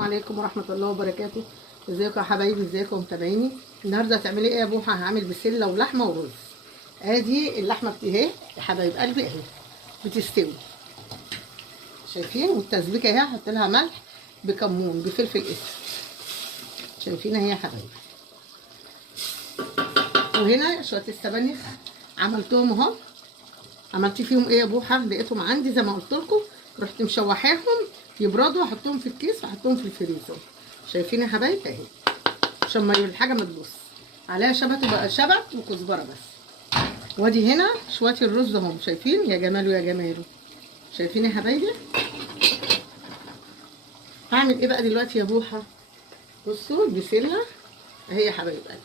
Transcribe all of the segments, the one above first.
عليكم ورحمة الله وبركاته. ازيكم يا حبايبي، ازيكم متابعيني؟ النهارده هتعملي ايه يا بوحه؟ هعمل بسله ولحمه ورز. ادي اللحمه اهي يا حبايب قلبي اهي بتستوي، شايفين؟ والتسبيكه اهي هحط لها ملح بكمون بفلفل اسود، شايفين اهي يا حبايبي. وهنا شويه السبانخ عملتهم اهو. عملت فيهم ايه يا بوحه؟ لقيتهم عندي زي ما قلت لكم، رحت مشوحاهم يبردوا، احطهم في الكيس واحطهم في الفريزر. شايفين يا حبايبي اهي، عشان ما الحاجه ما تبص عليها شبت وبقى شبت وكزبره بس. وادي هنا شويه الرز اهم، شايفين يا جماله يا جماله؟ شايفين يا حبايبي؟ هعمل ايه بقى دلوقتي يا بوحه؟ بصوا البسله اهي يا حبايب قلبي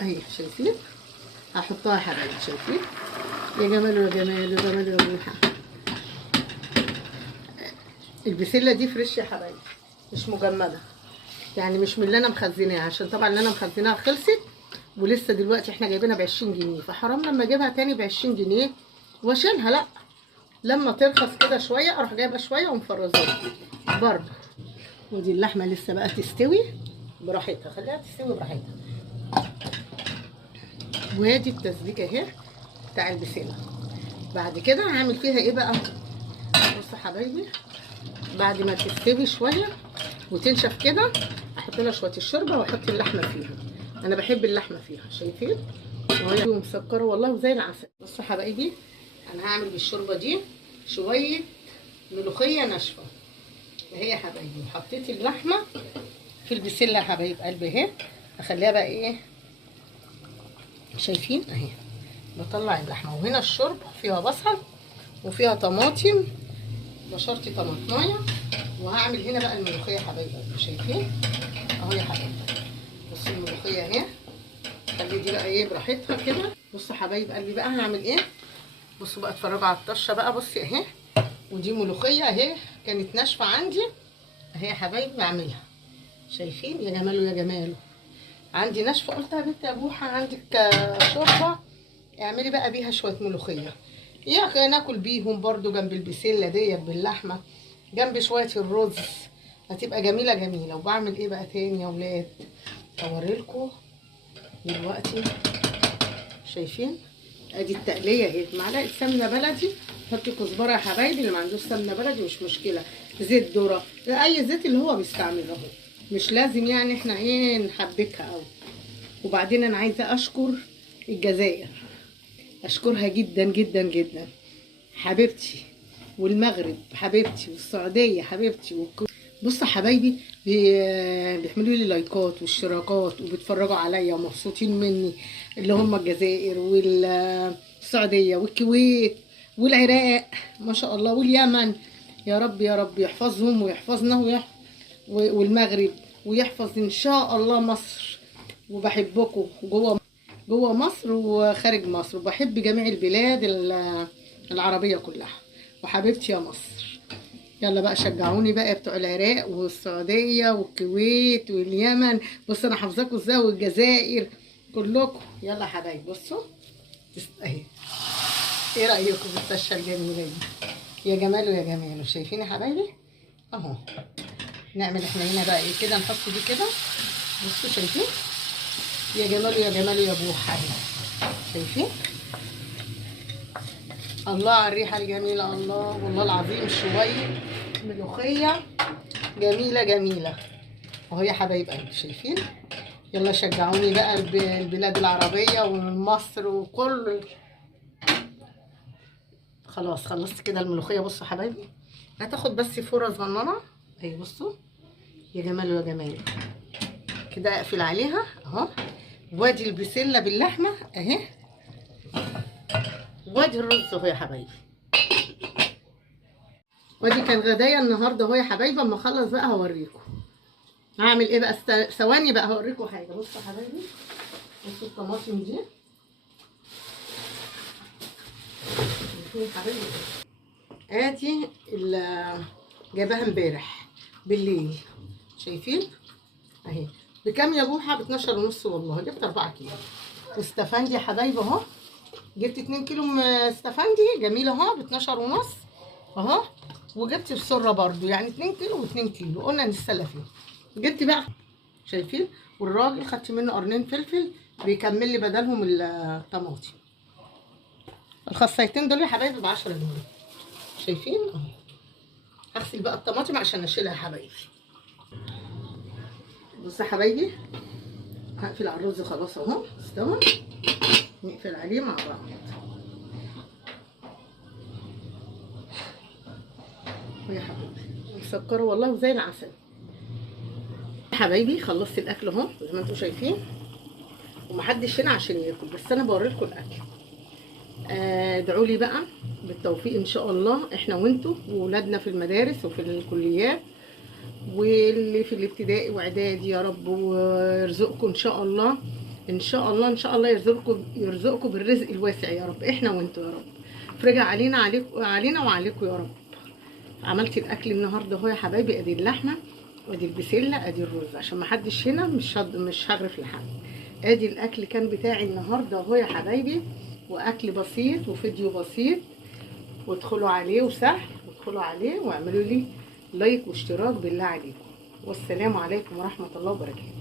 اهي، شايفين؟ هحطها يا حبايبي، شايفين يا جماله يا جماله يا جماله يا بوحه؟ البسله دي فريش يا حبايبي، مش مجمده، يعني مش من اللي انا مخزناها، عشان طبعا اللي انا مخزناها خلصت ولسه دلوقتي احنا جايبينها ب20 جنيه، فحرام لما اجيبها تاني ب20 جنيه واشيلها، لا لما ترخص كده شويه اروح جايبه شويه ومفرزاها برضه. ودي اللحمه لسه بقى تستوي براحتها، خليها تستوي براحتها. وادي التسبيكه اهي بتاع البسله. بعد كده هعمل فيها ايه بقى؟ بصوا حبايبي، بعد ما تستوي شويه وتنشف كده احط لها شويه الشوربه واحط اللحمه فيها. انا بحب اللحمه فيها، شايفين؟ وهي مسكره والله وزي العسل. بصوا حبايبي، انا هعمل بالشوربه دي شويه ملوخيه ناشفه اهي يا حبايبي. وحطيت اللحمه في البسله يا حبايب قلبي اهي، اخليها بقى ايه، شايفين اهي؟ بطلع اللحمه. وهنا الشوربه فيها بصل وفيها طماطم، بشرت طماطمايه. وهعمل هنا بقى الملوخيه يا حبايب قلبي، شايفين اهو يا حبايبي؟ بصوا الملوخيه اهي، خلي دي بقى ايه براحتها كده. بصوا حبايب قلبي بقى هعمل ايه، بصوا بقى اتفرجوا على الطشه بقى. بصي اهي، ودي ملوخيه اهي كانت ناشفه عندي اهي يا حبايبي بعملها، شايفين يا جماله يا جماله؟ عندي ناشفه، قلت يا بنت يا بوحه عندك شوربه اعملي بقى بيها شويه ملوخيه، يا ناكل بيهم برضو جنب البسله ديت باللحمه، جنب شويه الرز، هتبقى جميله جميله. وبعمل ايه بقى تاني يا ولاد؟ اوريلكم دلوقتي، شايفين؟ ادي التقليه اهي، معلقه سمنه بلدي، حطي كزبره يا حبايبي، اللي ما عندوش سمنه بلدي مش مشكله، زيت ذره، اي زيت اللي هو بيستعمله، مش لازم يعني احنا ايه نحبكها قوي. وبعدين انا عايزه اشكر الجزائر، اشكرها جدا جدا جدا حبيبتي، والمغرب حبيبتي، والسعوديه حبيبتي، بصوا حبايبي بيحملوا لي لايكات واشتراكات وبيتفرجوا عليا ومبسوطين مني، اللي هم الجزائر والسعوديه والكويت والعراق ما شاء الله واليمن. يا رب يا رب يحفظهم ويحفظنا والمغرب، ويحفظ ان شاء الله مصر. وبحبكم جوه مصر وخارج مصر، وبحب جميع البلاد العربيه كلها. وحبيبتي يا مصر، يلا بقى شجعوني بقى بتوع العراق والسعوديه والكويت واليمن. بصوا انا حافظاكم ازاي، والجزائر كلكم. يلا يا حبايبي بصوا اهي، ايه رايكم في الطشه الجميله دي؟ يا جماله يا جماله، شايفين يا حبايبي اهو؟ نعمل احنا هنا بقى ايه كده، نحط دي كده، بصوا شايفين يا جماله يا جماله يا بوحه، شايفين؟ الله على الريحه الجميله، الله والله العظيم، شويه ملوخيه جميله جميله اهو يا حبايب قلبي، شايفين؟ يلا شجعوني بقى البلاد العربيه ومصر وكل. خلاص خلصت كده الملوخيه. بصوا حبايبي، هتاخد بس فوره صغننه اهي، بصوا يا جماله يا جماله كده، اقفل عليها اهو. وادي البسله باللحمه اهي، وادي الرز اهو يا حبايبي. وادي كان غدايا النهارده اهو يا حبايبي. اما اخلص بقى هوريكم هعمل ايه بقى. ثواني بقى هوريكم حاجه. بصوا يا حبايبي، بصوا الطماطم دي، شايفين يا حبايبي؟ ادي جايباها امبارح بالليل، شايفين اهي. بكام يا بوحه؟ ب12 ونص والله، جبت 4 كيلو. واستفندي يا حبايبي اهو، جبت 2 كيلو استفندي جميله اهو ب12 ونص اهو. وجبت السره برضو يعني 2 كيلو و2 كيلو، قلنا نتسلى فيهم. جبت بقى شايفين، والراجل خدت منه قرنين فلفل بيكمل لي بدلهم الطماطم. الخصيتين دول يا حبايبي ب10 جنيه، شايفين اهو. هغسل بقى الطماطم عشان اشيلها يا حبايبي. بصوا يا حبايبي، هقفل على الرز خلاص اهو استوى، نقفل عليه مع بعض. يا حبايبي مسكره والله وزي العسل. يا حبايبي خلصت الاكل اهو زي ما انتم شايفين، ومحدش هنا عشان ياكل، بس انا بوريلكم الاكل. ادعوا لي بقى بالتوفيق ان شاء الله، احنا وانتم وولادنا في المدارس وفي الكليات، واللي في الابتدائي واعدادي يا رب، ويرزقكم ان شاء الله، ان شاء الله ان شاء الله يرزقكم بالرزق الواسع يا رب، احنا وانتم يا رب. فرجع علينا وعليكم يا رب. عملت الاكل النهارده اهو يا حبايبي، ادي اللحمه وادي البسله ادي الرز، عشان ما حدش هنا مش هغرف لحد. ادي الاكل كان بتاعي النهارده اهو يا حبايبي، واكل بسيط وفيديو بسيط، وادخلوا عليه وسهل، وادخلوا عليه واعملوا لي لايك واشتراك بالله عليكم. والسلام عليكم ورحمه الله وبركاته.